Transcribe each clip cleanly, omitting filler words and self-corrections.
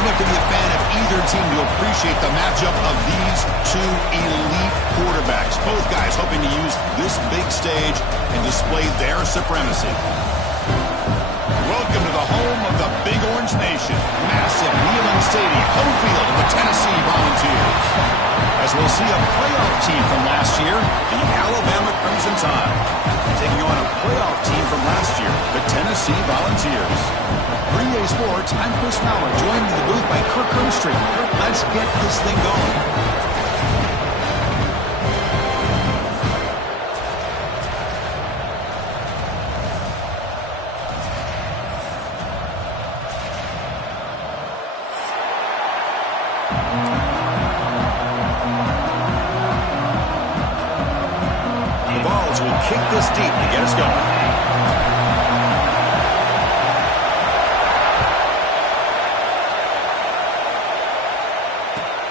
don't have to be a fan of either team to appreciate the matchup of these two elite quarterbacks. Both guys hoping to use this big stage and display their supremacy. Welcome to the home of the Big Orange Nation. Massive Neyland Stadium, home field of the Tennessee Volunteers. As we'll see a playoff team from last year, the Alabama Crimson Tide, taking on a playoff team from last year, the Tennessee Volunteers. For EA Sports, I'm Chris Fowler, joined in the booth by Kirk Herbstreit. Kirk, let's get this thing going. Kick this deep to get us going.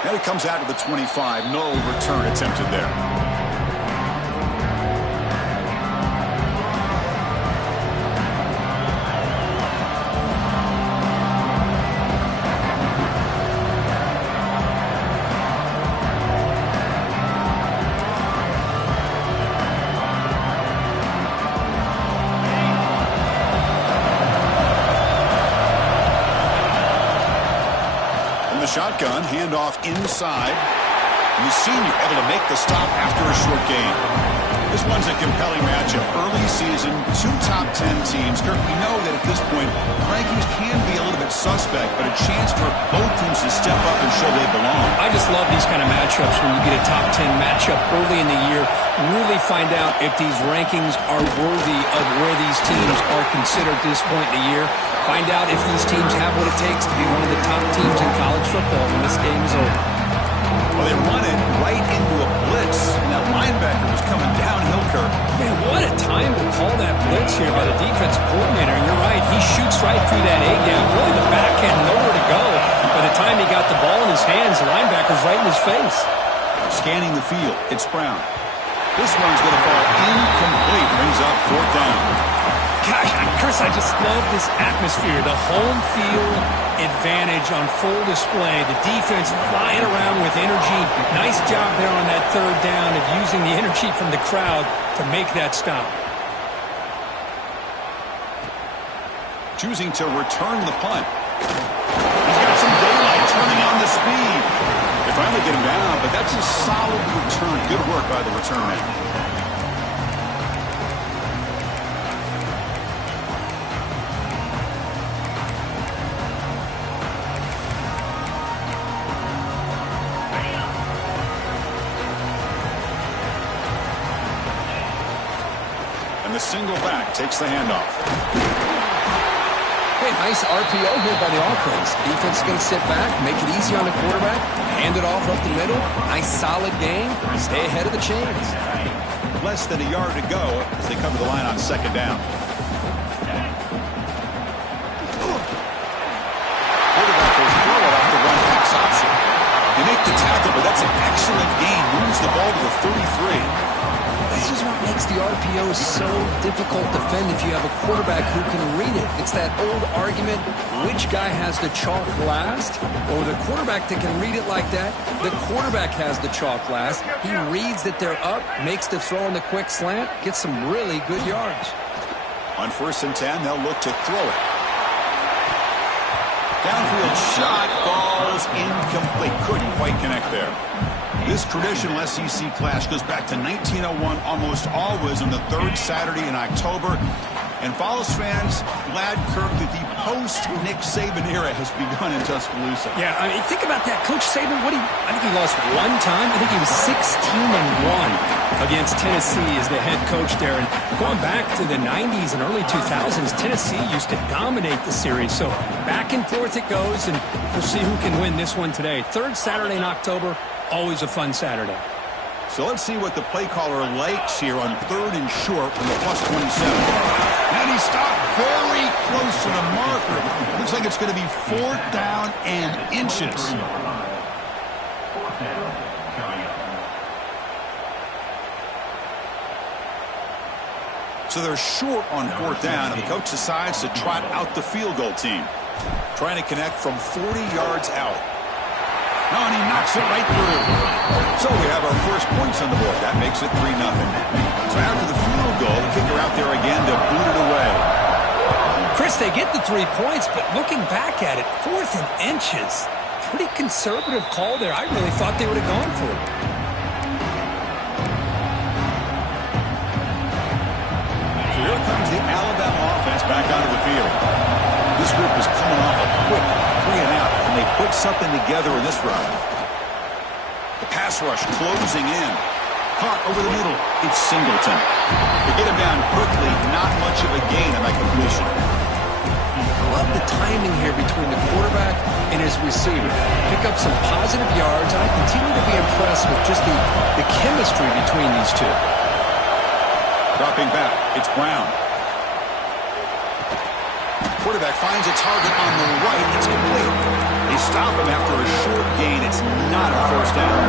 And it comes out to the 25. No return attempted there. Shotgun, handoff inside. And the senior able to make the stop after a short gain. This one's a compelling matchup. Early season, two top 10 teams. Kirk, we know that at this point, rankings can be a little bit suspect, but a chance for both teams to step up and show they belong. I just love these kind of matchups when you get a top 10 matchup early in the year. Really find out if these rankings are worthy of where these teams are considered at this point in the year. Find out if these teams have what it takes to be one of the top teams in college football when this game is over. Well, they run it right into a blitz, and that linebacker was coming downhill, Kirk. Man, what a time to call that blitz here by the defensive coordinator. And you're right, he shoots right through that A-gap. Really, the back had nowhere to go. By the time he got the ball in his hands, the linebacker's right in his face. Scanning the field, it's Brown. This one's going to fall incomplete. Brings up fourth down. Gosh, Chris, I just love this atmosphere. The home field advantage on full display. The defense flying around with energy. Nice job there on that third down of using the energy from the crowd to make that stop. Choosing to return the punt. He's got some daylight, turning on the speed. They finally get him down, but that's a solid return. Good work by the return man. Single back takes the handoff. Hey, nice RPO here by the offense. Defense is going to sit back, make it easy on the quarterback, hand it off up the middle. Nice solid game. Stay ahead of the chains. Less than a yard to go as they cover the line on second down. Quarterback goes forward off the run pass option. They make the tackle, but that's an excellent gain. Moves the ball to the 33. This is what makes the RPO so difficult to defend if you have a quarterback who can read it. It's that old argument, which guy has the chalk last? Or the quarterback that can read it like that, the quarterback has the chalk last. He reads that they're up, makes the throw in the quick slant, gets some really good yards. On 1st and 10, they'll look to throw it. Downfield shot falls incomplete. Couldn't quite connect there. This traditional SEC clash goes back to 1901, almost always on the third Saturday in October. And Vols fans glad, Kirk, that the post-Nick Saban era has begun in Tuscaloosa. Yeah, I mean, think about that. Coach Saban, I think he lost one time. I think he was 16-1 against Tennessee as the head coach there. And going back to the 90s and early 2000s, Tennessee used to dominate the series. So back and forth it goes, and we'll see who can win this one today. Third Saturday in October, always a fun Saturday. So let's see what the play caller likes here on 3rd and short from the +27. And he stopped very close to the marker. Looks like it's going to be 4th down and inches. So they're short on 4th down, and the coach decides to trot out the field goal team. Trying to connect from 40 yards out. Oh, and he knocks it right through. So we have our first points on the board. That makes it 3-0. So after the field goal, the kicker out there again to boot it away. Chris, they get the 3 points, but looking back at it, 4th and inches. Pretty conservative call there. I really thought they would have gone for it. So here comes the Alabama offense back onto the field. This group is coming off a quick 3-and-out, and they put something together in this run. The pass rush closing in. Caught over the middle. It's Singleton. They get him down quickly. Not much of a gain on that completion. Love the timing here between the quarterback and his receiver. Pick up some positive yards, and I continue to be impressed with just the chemistry between these two. Dropping back, it's Brown. Quarterback finds a target on the right. It's complete. They stop him after a short gain. It's not a first down.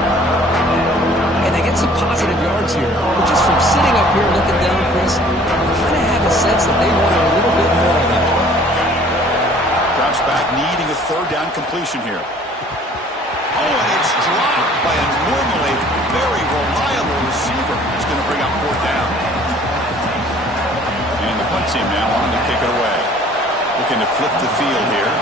And they get some positive yards here. But just from sitting up here looking down, Chris, I kind of have a sense that they wanted a little bit more on that play. Drops back, needing a third down completion here. Oh, and it's dropped by a normally very reliable receiver. It's going to bring up 4th down. And the punt team now on to kick it away. Looking to flip the field here.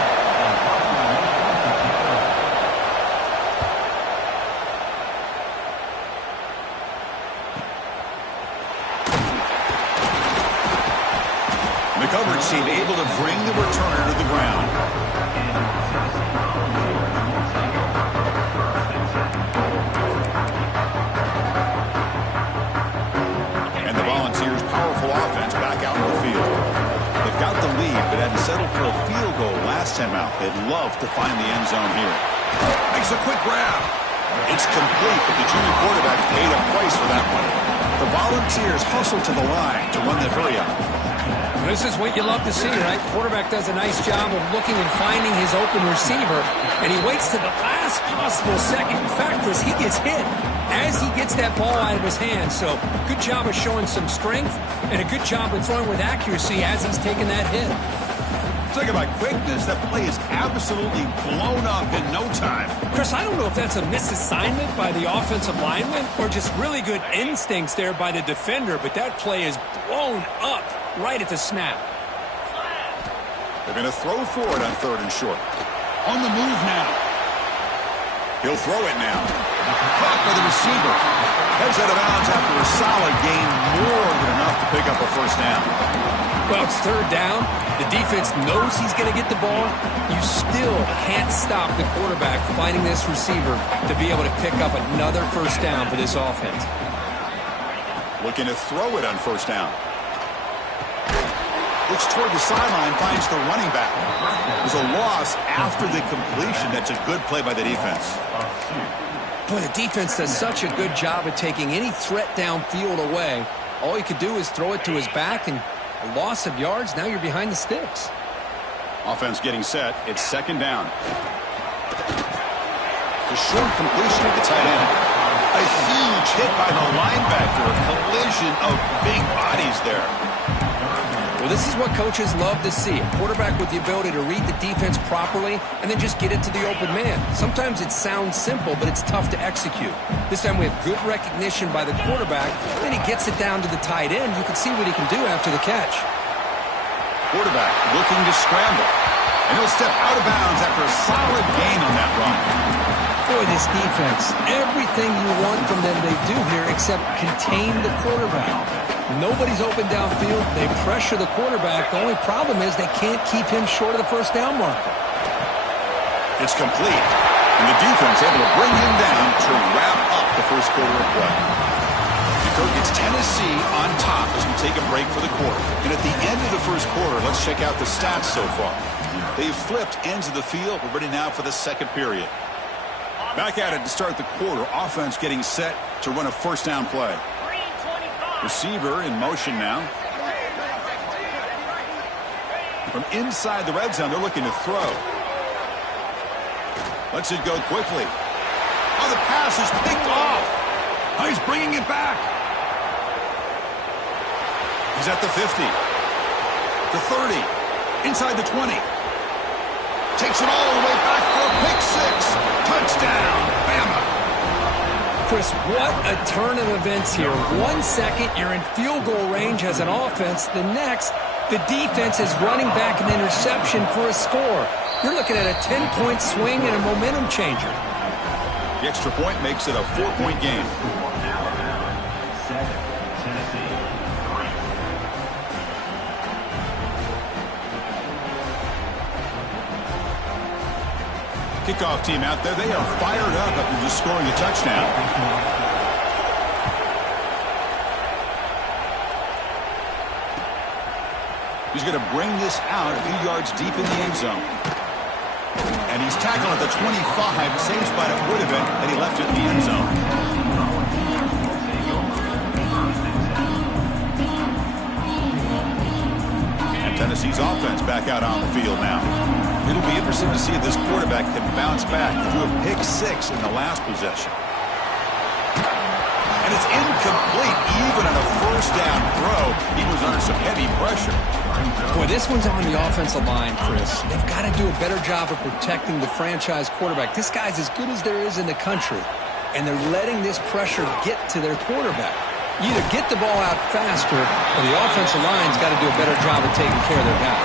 The coverage team able to bring the returner to the ground. And the Volunteers' powerful offense back out in the field. They've got the lead, but had to settle for a field goal last time out. They'd love to find the end zone here. Makes a quick grab. It's complete, but the junior quarterback paid a price for that one. The Volunteers hustle to the line to run the hurry-up. This is what you love to see, right? Quarterback does a nice job of looking and finding his open receiver, and he waits to the last possible second. In fact, Chris, he gets hit as he gets that ball out of his hand. So good job of showing some strength and a good job of throwing with accuracy as he's taking that hit. Talk about quickness. That play is absolutely blown up in no time. Chris, I don't know if that's a misassignment by the offensive lineman or just really good instincts there by the defender, but that play is blown up right at the snap. They're going to throw for it on 3rd and short. On the move now. He'll throw it now. Caught by the receiver. Heads out of bounds after a solid gain, more than enough to pick up a first down. Well, it's 3rd down. The defense knows he's going to get the ball. You still can't stop the quarterback finding this receiver to be able to pick up another first down for this offense. Looking to throw it on 1st down. Looks toward the sideline, finds the running back. There's a loss after the completion. That's a good play by the defense. Boy, the defense does such a good job of taking any threat downfield away. All you could do is throw it to his back, and a loss of yards, now you're behind the sticks. Offense getting set. It's 2nd down. The short completion at the tight end. A huge hit by the linebacker. A collision of big bodies there. Well, this is what coaches love to see. A quarterback with the ability to read the defense properly and then just get it to the open man. Sometimes it sounds simple, but it's tough to execute. This time we have good recognition by the quarterback. Then he gets it down to the tight end. You can see what he can do after the catch. Quarterback looking to scramble. And he'll step out of bounds after a solid gain on that run. Boy, this defense, everything you want from them they do here except contain the quarterback. Nobody's open downfield. They pressure the quarterback. The only problem is they can't keep him short of the first down marker. It's complete. And the defense able to bring him down to wrap up the first quarter of play. And Kirk, it's Tennessee on top as we take a break for the quarter. And at the end of the first quarter, let's check out the stats so far. They've flipped ends of the field. We're ready now for the second period. Back at it to start the quarter. Offense getting set to run a first down play. Receiver in motion now. From inside the red zone, they're looking to throw. Lets it go quickly. Oh, the pass is picked off. Oh, he's bringing it back. He's at the 50. The 30. Inside the 20. Takes it all the way back for a pick six. Touchdown, Bama. Chris, what a turn of events here. 1 second, you're in field goal range as an offense. The next, the defense is running back an interception for a score. You're looking at a 10-point swing and a momentum changer. The extra point makes it a 4-point game. Kickoff team out there, they are fired up after just scoring a touchdown. He's going to bring this out a few yards deep in the end zone. And he's tackled at the 25. Same spot it would have been had he left it in the end zone. And Tennessee's offense back out on the field now. It'll be interesting to see if this quarterback can bounce back. He threw a pick six in the last possession. And it's incomplete even on a first down throw. He was under some heavy pressure. Boy, this one's on the offensive line, Chris. They've got to do a better job of protecting the franchise quarterback. This guy's as good as there is in the country, and they're letting this pressure get to their quarterback. You either get the ball out faster, or the offensive line's got to do a better job of taking care of their guy.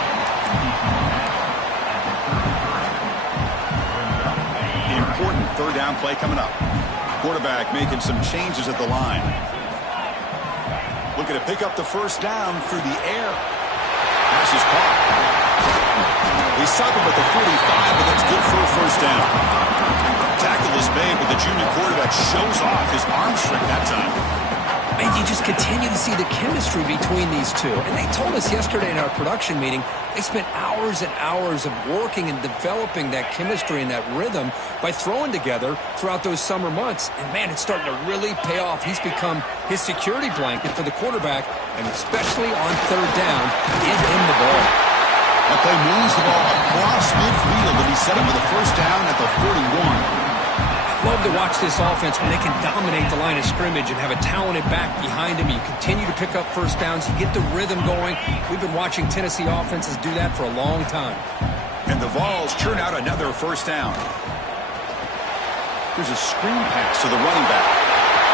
The important third down play coming up. Quarterback making some changes at the line. Looking to pick up the first down through the air. Pass is caught. They stop him at the 45, but that's good for a first down. Tackle is made, but the junior quarterback shows off his arm strength that time. And you just continue to see the chemistry between these two. And they told us yesterday in our production meeting, they spent hours and hours of working and developing that chemistry and that rhythm by throwing together throughout those summer months. And, man, it's starting to really pay off. He's become his security blanket for the quarterback, and especially on third down, give him the ball. That play moves the ball across midfield, and he set up for the first down at the 41. Love to watch this offense when they can dominate the line of scrimmage and have a talented back behind him. You continue to pick up first downs. You get the rhythm going. We've been watching Tennessee offenses do that for a long time. And the Vols churn out another first down. There's a screen pass to the running back.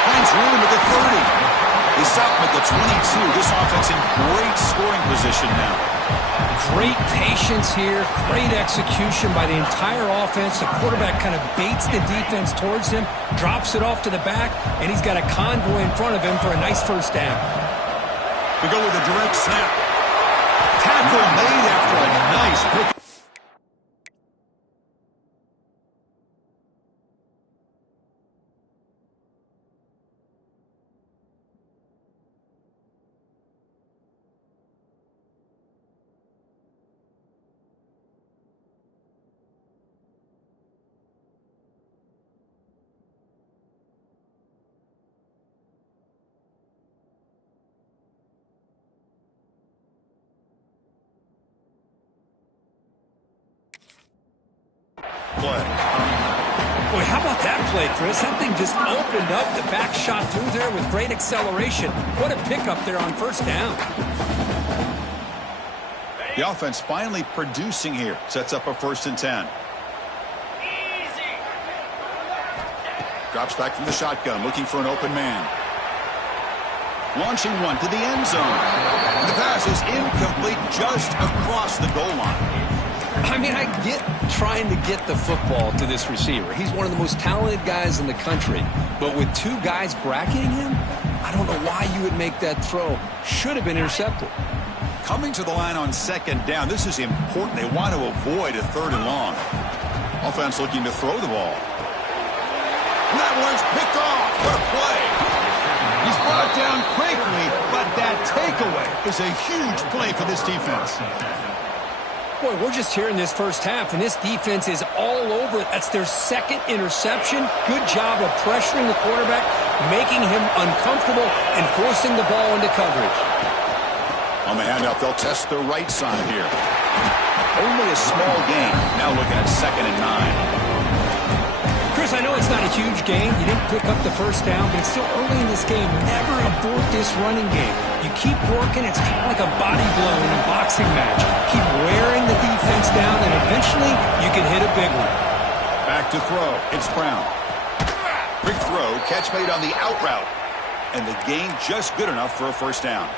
Finds room at the 30. They stop him at the 22. This offense in great scoring position now. Great patience here, great execution by the entire offense. The quarterback kind of baits the defense towards him, drops it off to the back, and he's got a convoy in front of him for a nice first down. We go with a direct snap. Tackle made after a nice pick. Play. Boy, how about that play, Chris? That thing just opened up. The back shot through there with great acceleration. What a pickup there on first down. The offense finally producing here. Sets up a 1st and 10. Drops back from the shotgun, looking for an open man. Launching one to the end zone. And the pass is incomplete just across the goal line. I mean, I get trying to get the football to this receiver. He's one of the most talented guys in the country. But with two guys bracketing him, I don't know why you would make that throw. Should have been intercepted. Coming to the line on 2nd down, this is important. They want to avoid a 3rd and long. Offense looking to throw the ball. And that one's picked off. What a play. He's brought down quickly, but that takeaway is a huge play for this defense. Boy, we're just here in this first half, and this defense is all over it. That's their 2nd interception. Good job of pressuring the quarterback, making him uncomfortable, and forcing the ball into coverage. On the handoff, they'll test the right side here. Only a small gain. Now looking at 2nd and 9. Chris, I know it's not a huge game. You didn't pick up the first down, but it's still early in this game. Never abort this running game. You keep working. It's kind of like a body blow in a boxing match. Keep wearing the defense bounce down, and eventually you can hit a big one. Back to throw. It's Brown. Quick throw. Catch made on the out route. And the gain just good enough for a first down.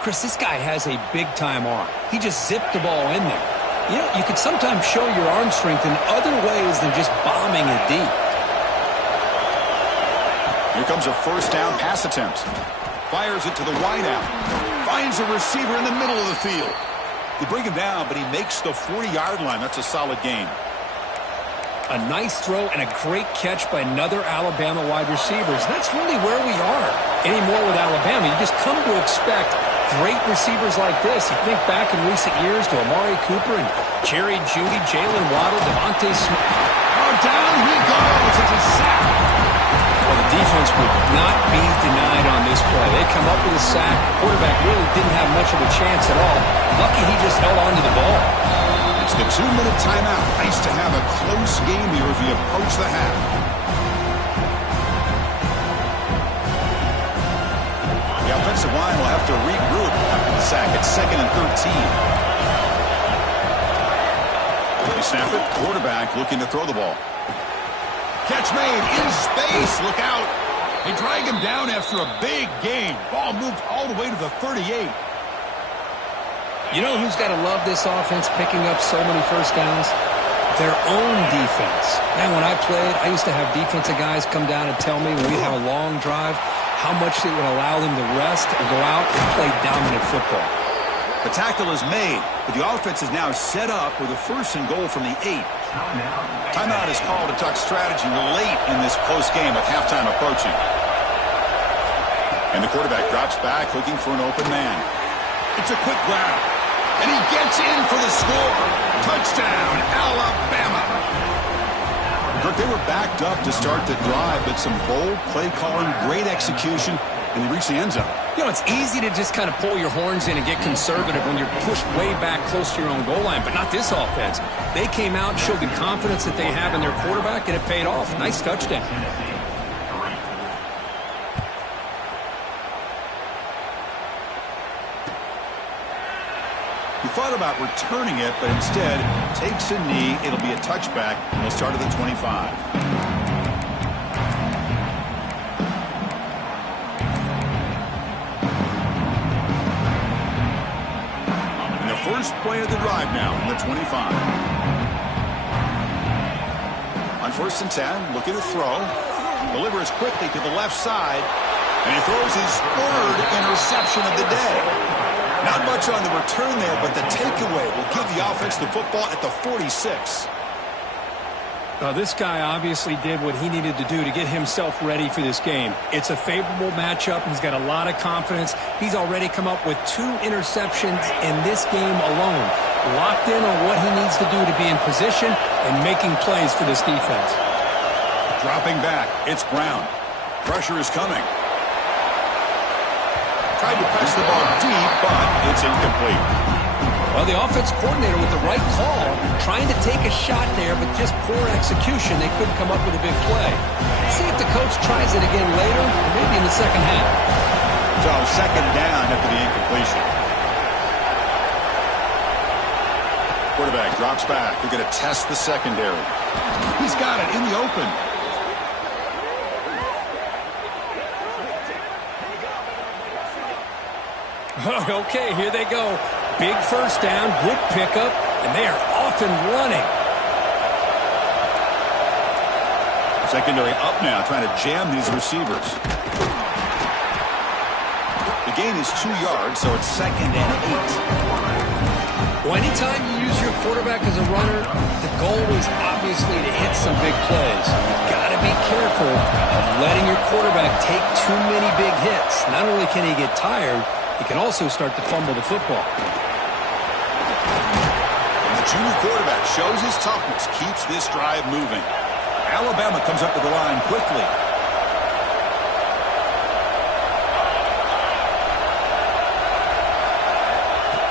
Chris, this guy has a big-time arm. He just zipped the ball in there. You know, you can sometimes show your arm strength in other ways than just bombing it deep. Here comes a first down pass attempt. Fires it to the wideout. Finds a receiver in the middle of the field. They bring him down, but he makes the 40-yard line. That's a solid gain. A nice throw and a great catch by another Alabama wide receivers. That's really where we are anymore with Alabama. You just come to expect great receivers like this. You think back in recent years to Amari Cooper and Jerry Jeudy, Jalen Waddle, Devontae Smith. Oh, down he goes. It's a sack. Well, the defense would not be denied on this play. They come up with a sack. Quarterback really didn't have much of a chance at all. Lucky he just held on to the ball. It's the 2-minute timeout. Nice to have a close game here as we approach the half. The offensive line will have to regroup after the sack. It's 2nd and 13. They snap it. Quarterback looking to throw the ball. Catch made in space. Look out. They drag him down after a big gain. Ball moved all the way to the 38. You know who's got to love this offense picking up so many first downs? Their own defense. Man, when I played, I used to have defensive guys come down and tell me when we'd have a long drive how much it would allow them to rest and go out and play dominant football. The tackle is made, but the offense is now set up with a 1st and goal from the 8. Timeout is called to talk strategy late in this close game with halftime approaching. And the quarterback drops back looking for an open man. It's a quick grab. And he gets in for the score. Touchdown, Alabama. Kirk, they were backed up to start the drive, but some bold play calling, great execution, and they reached the end zone. You know, it's easy to just kind of pull your horns in and get conservative when you're pushed way back close to your own goal line, but not this offense. They came out, showed the confidence that they have in their quarterback, and it paid off. Nice touchdown. He thought about returning it, but instead takes a knee. It'll be a touchback, and they'll start at the 25. And the first play of the drive now from the 25. On 1st and 10, looking to throw. Delivers quickly to the left side, and he throws his 3rd interception of the day. Not much on the return there, but the takeaway will give the offense the football at the 46. This guy obviously did what he needed to do to get himself ready for this game. It's a favorable matchup. He's got a lot of confidence. He's already come up with 2 interceptions in this game alone. Locked in on what he needs to do to be in position and making plays for this defense. Dropping back, it's Brown. Pressure is coming. Tried to press the ball deep, but it's incomplete. Well, the offense coordinator with the right call, trying to take a shot there, but just poor execution. They couldn't come up with a big play. See if the coach tries it again later, or maybe in the second half. So 2nd down after the incompletion. Quarterback drops back. They're going to test the secondary. He's got it in the open. Okay, here they go. Big first down, good pickup, and they are off and running. Secondary up now, trying to jam these receivers. The gain is 2 yards, so it's 2nd and 8. Well, anytime you use your quarterback as a runner, the goal is obviously to hit some big plays. You've got to be careful of letting your quarterback take too many big hits. Not only can he get tired, he can also start to fumble the football. And the junior quarterback shows his toughness, keeps this drive moving. Alabama comes up to the line quickly.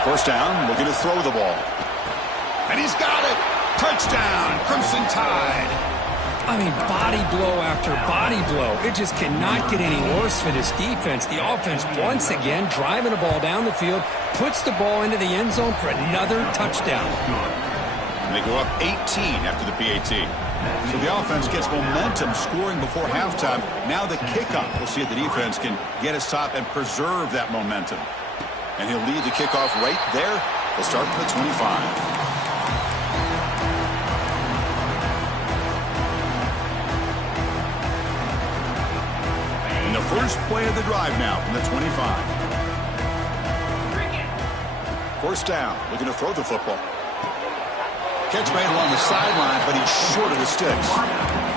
First down, looking to throw the ball. And he's got it. Touchdown, Crimson Tide. I mean, body blow after body blow. It just cannot get any worse for this defense. The offense, once again, driving the ball down the field, puts the ball into the end zone for another touchdown. And they go up 18 after the PAT. So the offense gets momentum scoring before halftime. Now the kickoff. We'll see if the defense can get a stop and preserve that momentum. And he'll lead the kickoff right there. They'll start from the 25. First play of the drive now from the 25. First down, looking to throw the football. Catch made along the sideline, but he's short of the sticks.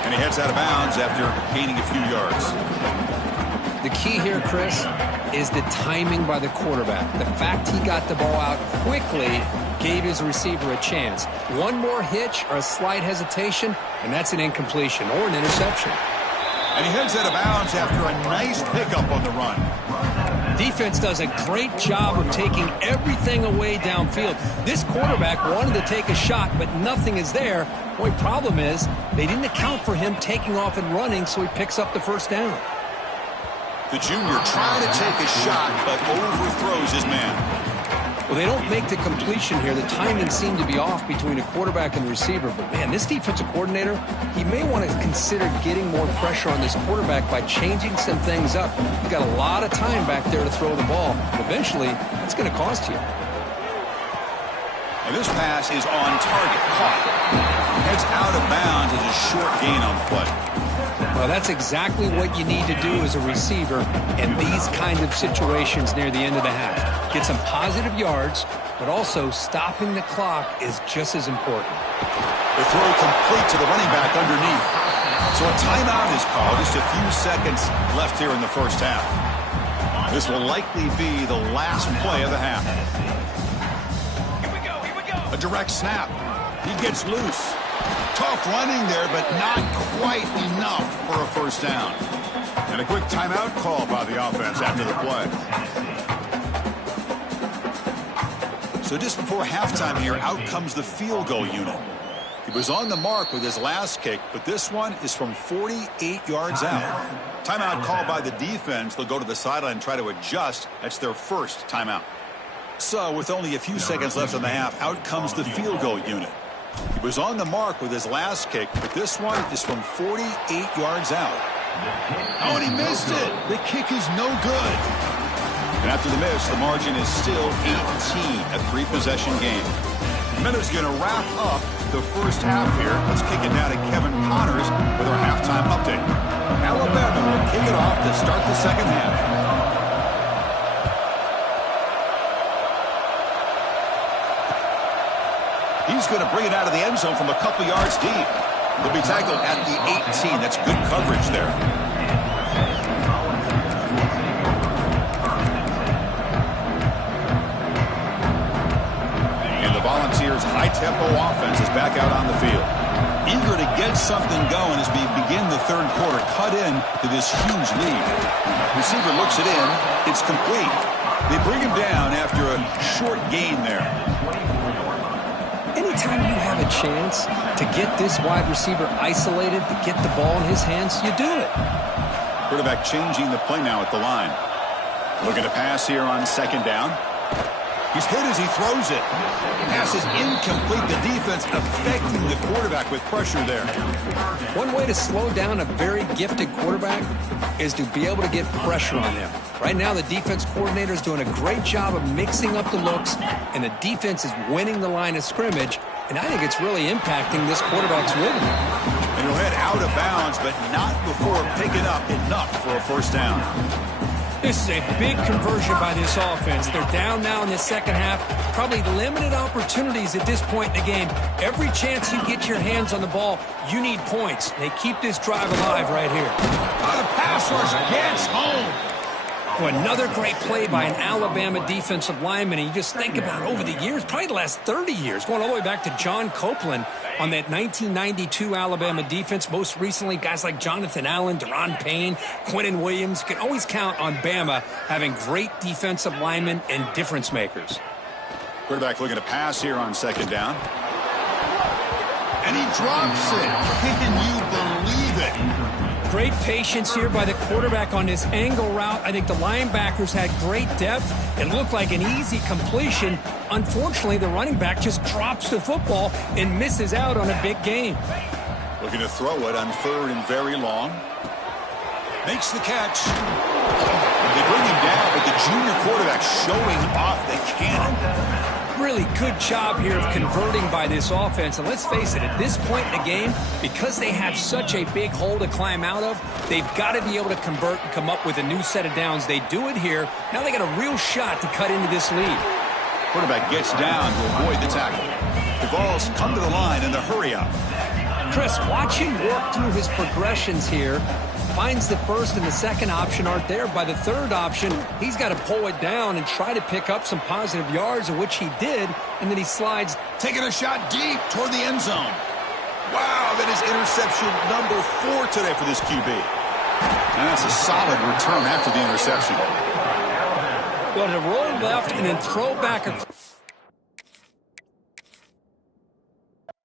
And he heads out of bounds after gaining a few yards. The key here, Chris, is the timing by the quarterback. The fact he got the ball out quickly gave his receiver a chance. One more hitch or a slight hesitation, and that's an incompletion or an interception. And he heads out of bounds after a nice pickup on the run. Defense does a great job of taking everything away downfield. This quarterback wanted to take a shot, but nothing is there. Only problem is they didn't account for him taking off and running, so he picks up the first down. The junior trying to take a shot, but overthrows his man. Well, they don't make the completion here. The timing seemed to be off between a quarterback and receiver. But, man, this defensive coordinator, he may want to consider getting more pressure on this quarterback by changing some things up. You've got a lot of time back there to throw the ball. Eventually, it's going to cost you. And this pass is on target. Caught. Heads out of bounds as a short gain on the play. Well, that's exactly what you need to do as a receiver in these kind of situations near the end of the half. Get some positive yards, but also stopping the clock is just as important. The throw complete to the running back underneath. So a timeout is called. Just a few seconds left here in the first half. This will likely be the last play of the half. Here we go. A direct snap. He gets loose. Tough running there, but not quite enough for a first down. And a quick timeout call by the offense after the play. So just before halftime here, out comes the field goal unit. He was on the mark with his last kick, but this one is from 48 yards out. Timeout called by the defense. They'll go to the sideline and try to adjust. That's their first timeout. So with only a few seconds left in the half, out comes the field goal unit. He was on the mark with his last kick, but this one is from 48 yards out. Oh, and he missed it. The kick is no good. And after the miss, the margin is still 18, a three-possession game. Miller's going to wrap up the first half here. Let's kick it down to Kevin Connors with our halftime update. Alabama will kick it off to start the second half. He's going to bring it out of the end zone from a couple yards deep. He'll be tackled at the 18. That's good coverage there. And the Volunteers' high-tempo offense is back out on the field. Eager to get something going as we begin the third quarter. Cut in to this huge lead. Receiver looks it in. It's complete. They bring him down after a short gain there. Anytime you have a chance to get this wide receiver isolated, to get the ball in his hands, you do it. Quarterback changing the play now at the line. Looking to pass here on second down. He's hit as he throws it. Pass is incomplete. The defense affecting the quarterback with pressure there. One way to slow down a very gifted quarterback is to be able to get pressure on him. Right now, the defense coordinator is doing a great job of mixing up the looks, and the defense is winning the line of scrimmage, and I think it's really impacting this quarterback's rhythm. And he'll head out of bounds, but not before picking up enough for a first down. This is a big conversion by this offense. They're down now in the second half. Probably limited opportunities at this point in the game. Every chance you get your hands on the ball, you need points. They keep this drive alive right here. The pass rush gets home. Well, another great play by an Alabama defensive lineman. And you just think about over the years, probably the last 30 years, going all the way back to John Copeland on that 1992 Alabama defense. Most recently, guys like Jonathan Allen, Deron Payne, Quinnen Williams. You can always count on Bama having great defensive linemen and difference makers. Quarterback looking to pass here on second down. And he drops it. Can you with it. Great patience here by the quarterback on this angle route. I think the linebackers had great depth. It looked like an easy completion. Unfortunately, the running back just drops the football and misses out on a big gain. Looking to throw it on 3rd and very long. Makes the catch. They bring him down, but the junior quarterback showing off the cannon. Really good job here of converting by this offense. And let's face it, at this point in the game, because they have such a big hole to climb out of, they've got to be able to convert and come up with a new set of downs. They do it here. Now they got a real shot to cut into this lead. Quarterback gets down to avoid the tackle. The balls come to the line in the hurry up. Chris, watch him work through his progressions here. Finds the first and the second option aren't there. By the third option, he's got to pull it down and try to pick up some positive yards, of which he did, and then he slides. Taking a shot deep toward the end zone. Wow, that is interception number 4 today for this QB. And that's a solid return after the interception. Well, to roll left and then throw back across.